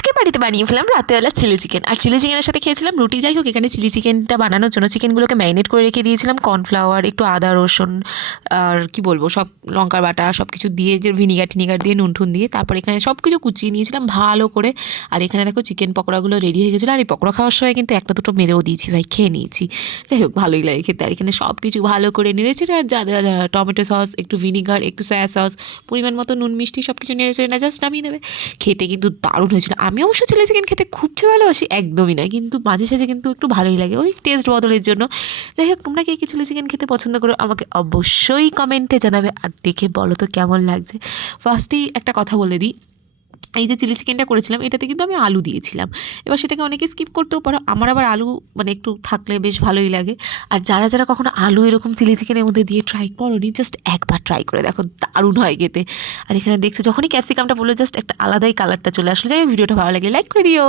আজকে বাড়িতে বানিয়ে ফেলাম রাতেরবেলা চিলি চিকেন। আর চিলি চিকেনের সাথে খেয়েছিলাম রুটি। যাই হোক, এখানে চিলি চিকেনটা বানানোর জন্য চিকেনগুলোকে ম্যারিনেট করে রেখে দিয়েছিলাম কর্নফ্লাওয়ার, একটু আদা রসুন আর কি বলবো সব লঙ্কার বাটা সব কিছু দিয়ে, যে ভিনিগার টিনিগার দিয়ে নুন টুন দিয়ে তারপর এখানে সব কিছু কুচিয়ে নিয়েছিলাম ভালো করে। আর এখানে দেখো চিকেন পকোড়াগুলো রেডি হয়ে গেছিলো। আর এই পকোড়া খাওয়ার সময় কিন্তু একটা দুটো মেরেও দিয়েছি ভাই, খেয়ে নিয়েছি। যাই হোক, ভালোই লাগে খেতে। আর এখানে সব কিছু ভালো করে নেড়েছে, আর যা টমেটো সস, একটু ভিনিগার, একটু সয়া সস, পরিমাণ মতো নুন মিষ্টি সব কিছু নেড়েছে না, জাস্ট নামিয়ে নেবে। খেতে কিন্তু দারুণ হয়েছিল। আমি অবশ্য চিলি চিকেন খেতে খুব যে ভালোবাসি একদমই নয়, কিন্তু মাঝে সাঝে কিন্তু একটু ভালোই লাগে ওই টেস্ট বদলের জন্য। যাই হোক, তোমরা কে চিলি চিকেন খেতে পছন্দ করো আমাকে অবশ্যই কমেন্টে জানাবে, আর দেখে বলো তো কেমন লাগছে। ফার্স্টেই একটা কথা বলে দিই, এই যে চিলি চিকেনটা করেছিলাম এটাতে কিন্তু আমি আলু দিয়েছিলাম। এবার সেটাকে অনেকে স্কিপ করতেও পারো, আমার আবার আলু মানে একটু থাকলে বেশ ভালোই লাগে। আর যারা যারা কখনো আলু এরকম চিলি চিকেনের মধ্যে দিয়ে ট্রাই করোনি, জাস্ট একবার ট্রাই করে দেখো, দারুণ হয় খেতে। আর এখানে দেখছো যখনই ক্যাপসিকামটা বললো, জাস্ট একটা আলাদাই কালারটা চলে আসলো। যাই হোক, ভিডিওটা ভালো লাগলে লাইক করে দিও।